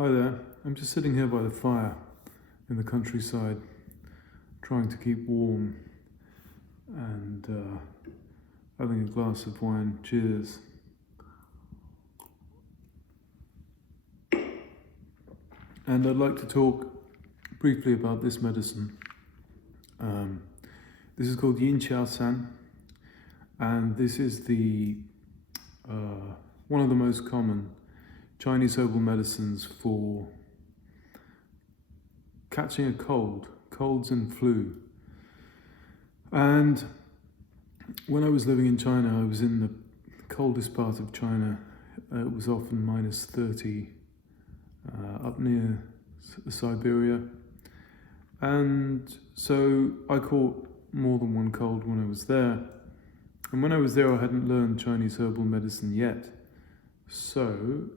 Hi there, I'm just sitting here by the fire in the countryside, trying to keep warm and having a glass of wine. Cheers. And I'd like to talk briefly about this medicine. This is called Yin Qiao San, and this is the one of the most common Chinese herbal medicines for catching a cold, colds and flu. And when I was living in China, I was in the coldest part of China. It was often minus 30 up near Siberia. And so I caught more than one cold when I was there. And when I was there, I hadn't learned Chinese herbal medicine yet. So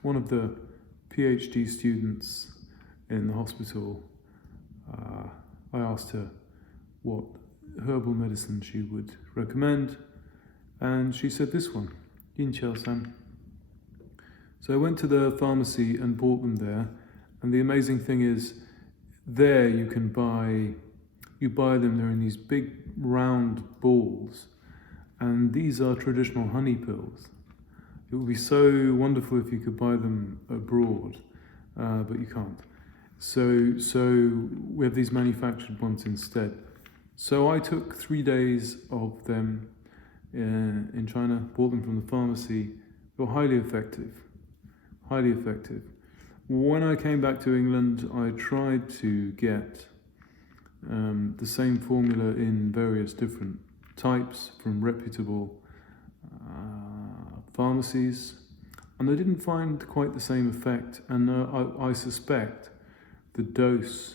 one of the PhD students in the hospital, I asked her what herbal medicine she would recommend, and she said this one, Yin Qiao San. So I went to the pharmacy and bought them there, and the amazing thing is, there you buy them, they're in these big round balls, and these are traditional honey pills. It would be so wonderful if you could buy them abroad, but you can't. So we have these manufactured ones instead. So I took 3 days of them in China, bought them from the pharmacy. They were highly effective, highly effective. When I came back to England, I tried to get the same formula in various different types from reputable pharmacies, and I didn't find quite the same effect, and I suspect the dose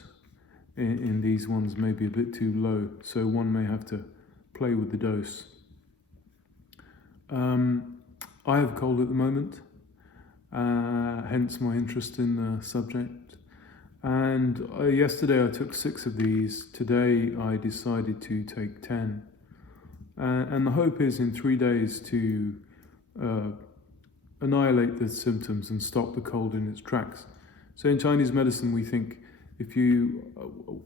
in these ones may be a bit too low, so one may have to play with the dose. I have a cold at the moment, hence my interest in the subject, and yesterday I took 6 of these. Today I decided to take 10, and the hope is in 3 days to annihilate the symptoms and stop the cold in its tracks. So in Chinese medicine, we think if you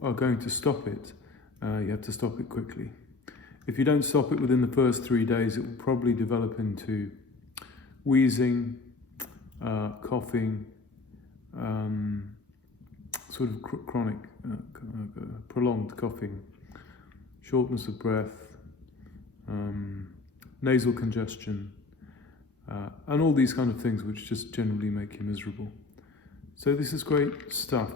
are going to stop it, you have to stop it quickly. If you don't stop it within the first 3 days, it will probably develop into wheezing, coughing, sort of chronic, prolonged coughing, shortness of breath, nasal congestion, and all these kind of things which just generally make you miserable. So this is great stuff.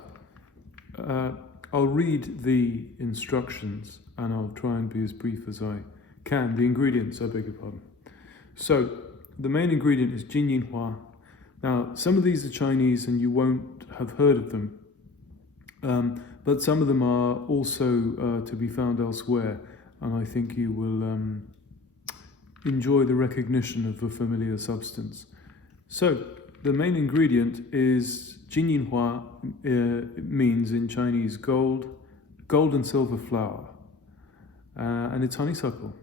I'll read the instructions and I'll try and be as brief as I can. The ingredients, I beg your pardon. So the main ingredient is Jinyinhua. Now some of these are Chinese and you won't have heard of them, but some of them are also to be found elsewhere, and I think you will enjoy the recognition of a familiar substance. So the main ingredient is Jinyinhua. It means in Chinese gold and silver flower, and it's honeysuckle.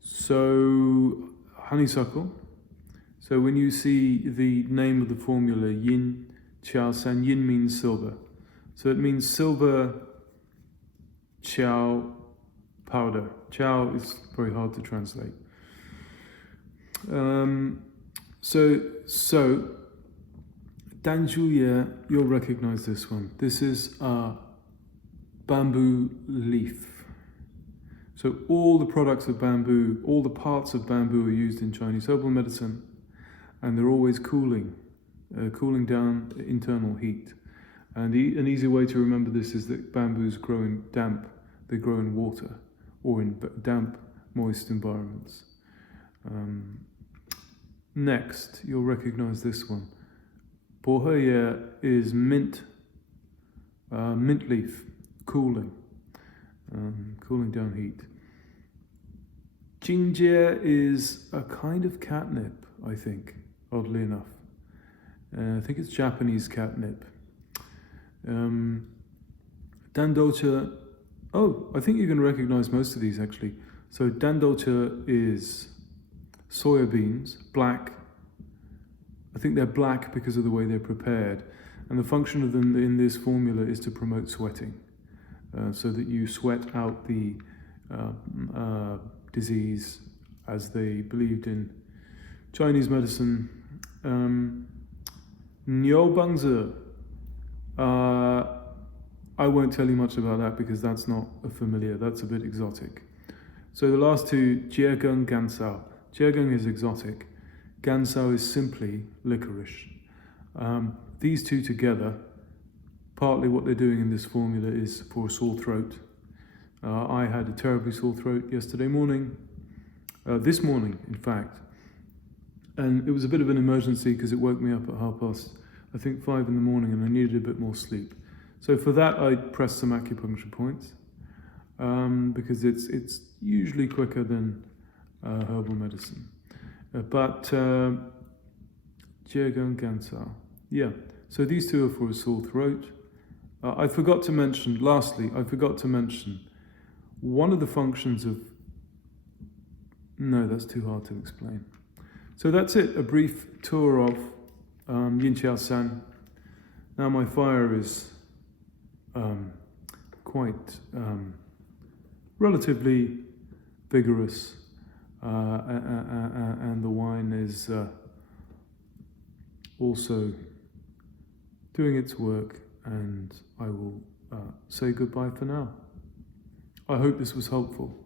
So honeysuckle. So when you see the name of the formula, Yin Qiao San, Yin means silver. So it means silver Qiao powder. Qiao is very hard to translate. So Dandouchi, you'll recognize this one. This is a bamboo leaf. So all the products of bamboo, all the parts of bamboo are used in Chinese herbal medicine, and they're always cooling down internal heat. And an easy way to remember this is that bamboos grow in damp, they grow in water, or in damp, moist environments. Next, you'll recognize this one. Bohe is mint leaf, cooling down heat. Jingjie is a kind of catnip, I think, oddly enough. I think it's Japanese catnip. Dandouchi, I think you can recognize most of these actually. So Dandouchi is soya beans, black I think they're black because of the way they're prepared. And the function of them in this formula is to promote sweating, so that you sweat out the disease, as they believed in Chinese medicine. Niubangzi, I won't tell you much about that because that's not familiar, that's a bit exotic. So the last two, Jiegeng, Gancao. Jiegeng is exotic, Gancao is simply licorice. These two together, partly what they're doing in this formula is for a sore throat. I had a terribly sore throat yesterday morning, this morning in fact, and it was a bit of an emergency because it woke me up at 5:30 in the morning, and I needed a bit more sleep. So for that I pressed some acupuncture points, because it's usually quicker than herbal medicine. But Jiegeng, Gancao, yeah. So these two are for a sore throat. I forgot to mention one of the functions of... No, that's too hard to explain. So that's it, a brief tour of Yin Qiao San. Now my fire is quite relatively vigorous, and the wine is also doing its work, and I will say goodbye for now. I hope this was helpful.